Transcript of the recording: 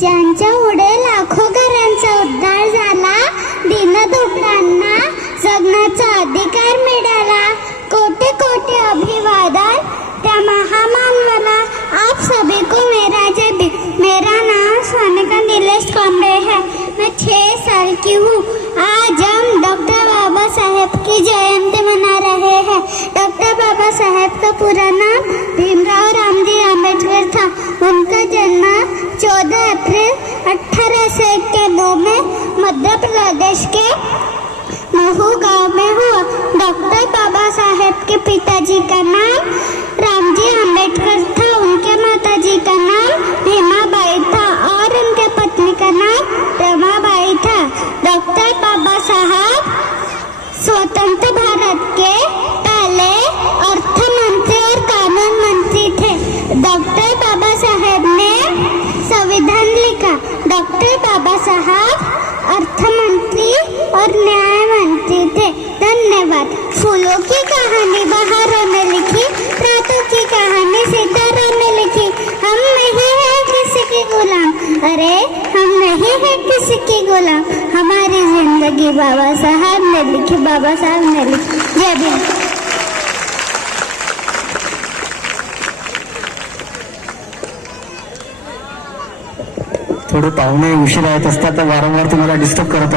ज्यांच्यामुळे लाखो घरांचा उद्धार झाला, दीनदुबळ्यांना जगण्याचा अधिकार मिळाला. कोटि कोटि अभिवादन त्या महामानवाला. आप सभी को मेरा जय भीम. मेरा नाम सोनिका नीलेश कांबळे है. मैं 6 साल की हूँ. आज हम डॉक्टर बाबा साहेब की जयंती मना रहे हैं. डॉक्टर बाबा साहेब का पूरा नाम भीमराव रामजी आम्बेडकर था. उनका जन्म 14 अप्रैल 1891 में मध्य प्रदेश के महू गांव में हुआ. डॉक्टर बाबा साहेब के पिताजी का नाम रामजी आम्बेडकर था. उनके माताजी का नाम भीमाबाई था और उनके पत्नी का नाम रमाबाई था. डॉक्टर बाबा साहब स्वतंत्र भारत के पहले अर्थ मंत्री और कानून मंत्री थे. डॉक्टर बाबा साहेब ने संविधान लिखा. डॉक्टर बाबा साहब अर्थ मंत्री और न्याय मंत्री थे. धन्यवाद. फूलों की कहानी बहारों ने लिखी, रातों की कहानी सितारों ने लिखी. हम नहीं है किसी के गुलाम. अरे हम नहीं है किसी के गुलाम. हमारी जिंदगी बाबा साहब ने लिखी, बाबा साहब ने लिखी. जय भीम. थोडे पाहुणे उशिरा येत असतात तर वारंवार तुम्हाला डिस्टर्ब करत